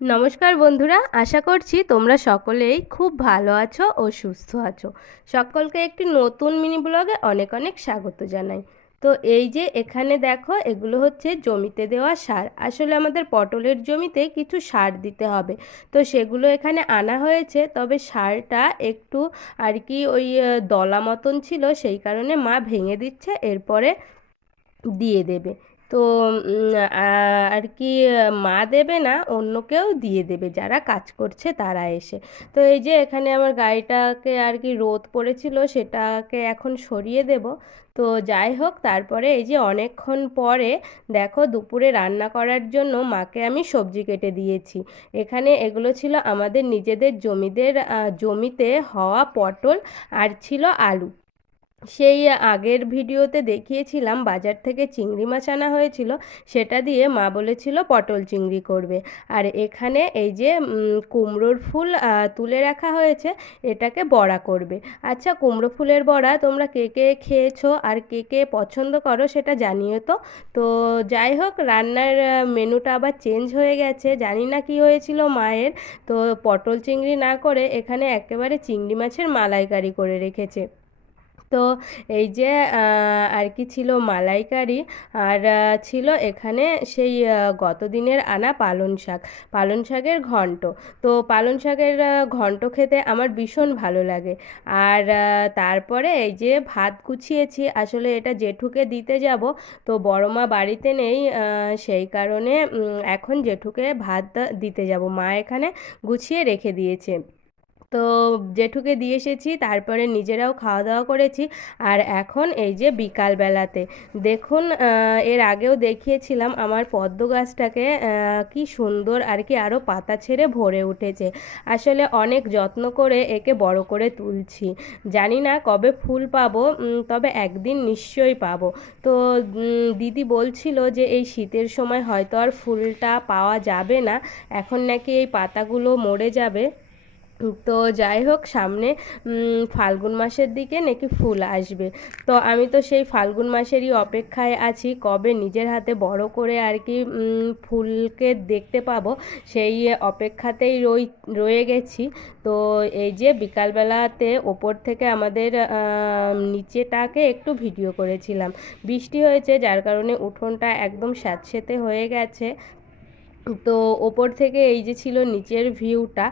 নমস্কার বন্ধুরা, আশা করছি তোমরা সকলেই খুব ভালো আছো ও সুস্থ আছো। সকলকে একটি নতুন মিনি ব্লগে অনেক অনেক স্বাগত জানাই। তো এই যে এখানে দেখো, এগুলো হচ্ছে জমিতে দেওয়া সার। আসলে আমাদের পটলের জমিতে কিছু সার দিতে হবে, তো সেগুলো এখানে আনা হয়েছে। তবে সারটা একটু আর কি ওই দলা মতন ছিল, সেই কারণে মা ভেঙে দিচ্ছে, এরপরে দিয়ে দেবে। তো আর কি মা দেবে না, অন্য কেউ দিয়ে দেবে, যারা কাজ করছে তারা এসে। তো এই যে এখানে আমার গাড়িটাকে আর কি রোদ পড়েছিল, সেটাকে এখন সরিয়ে দেব। তো যাই হোক, তারপরে এই যে অনেকক্ষণ পরে দেখো দুপুরে রান্না করার জন্য মাকে আমি সবজি কেটে দিয়েছি। এখানে এগুলো ছিল আমাদের নিজেদের জমিতে হওয়া পটল, আর ছিল আলু। সেই আগের ভিডিওতে দেখিয়েছিলাম বাজার থেকে চিংড়ি মাছ আনা হয়েছিল, সেটা দিয়ে মা বলেছিল পটল চিংড়ি করবে। আর এখানে এই যে কুমড়োর ফুল তুলে রাখা হয়েছে, এটাকে বড়া করবে। আচ্ছা, কুমড়ো ফুলের বড়া তোমরা কে কে খেয়েছো আর কে কে পছন্দ করো সেটা জানিও তো। তো যাই হোক, রান্নার মেনুটা আবার চেঞ্জ হয়ে গেছে, জানি না কি হয়েছিল মায়ের। তো পটল চিংড়ি না করে এখানে একেবারে চিংড়ি মাছের মালাইকারি করে রেখেছে। তো এই যে আর কি ছিল মালাইকারি, আর ছিল এখানে সেই গত দিনের আনা পালং শাক, পালং শাকের ঘন্ট। তো পালং শাকের ঘন্ট খেতে আমার ভীষণ ভালো লাগে। আর তারপরে এই যে ভাত গুছিয়েছি, আসলে এটা জেঠুকে দিতে যাব। তো বড় মা বাড়িতে নেই, সেই কারণে এখন জেঠুকে ভাত দিতে যাব। মা এখানে গুছিয়ে রেখে দিয়েছে। তো জেঠুকে দিয়ে এসেছি, তারপরে নিজেরাও খাওয়া দাওয়া করেছি। আর এখন এই যে বিকালবেলাতে দেখুন, এর আগেও দেখিয়েছিলাম আমার পদ্ম গাছটাকে কি সুন্দর আর কি আরও পাতা ছেড়ে ভরে উঠেছে। আসলে অনেক যত্ন করে একে বড় করে তুলছি, জানি না কবে ফুল পাবো, তবে একদিন নিশ্চয়ই পাবো। তো দিদি বলছিল যে এই শীতের সময় হয়তো আর ফুলটা পাওয়া যাবে না, এখন নাকি এই পাতাগুলো মরে যাবে। তো যাই হোক, সামনে ফাল্গুন মাসের দিকে নাকি ফুল আসবে। তো আমি তো সেই ফাল্গুন মাসেরই অপেক্ষায় আছি, কবে নিজের হাতে বড় করে আর কি ফুলকে দেখতে পাবো, সেই অপেক্ষাতেই রয়ে গেছি। তো এই যে বিকালবেলাতে ওপর থেকে আমাদের নিচেটাকে একটু ভিডিও করেছিলাম। বৃষ্টি হয়েছে, যার কারণে উঠোনটা একদম স্যাঁতসেঁতে হয়ে গেছে। তো ওপর থেকে এই যে ছিল নিচের ভিউটা,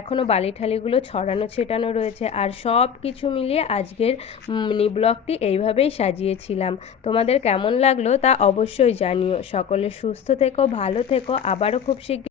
এখনও বালি ঠালিগুলো ছড়ানো ছেটানো রয়েছে। আর সব কিছু মিলিয়ে আজকের মিনি ব্লগটি এইভাবেই সাজিয়েছিলাম। তোমাদের কেমন লাগলো তা অবশ্যই জানিও। সকলে সুস্থ থেকো, ভালো থেকো, আবারও খুব শীঘ্র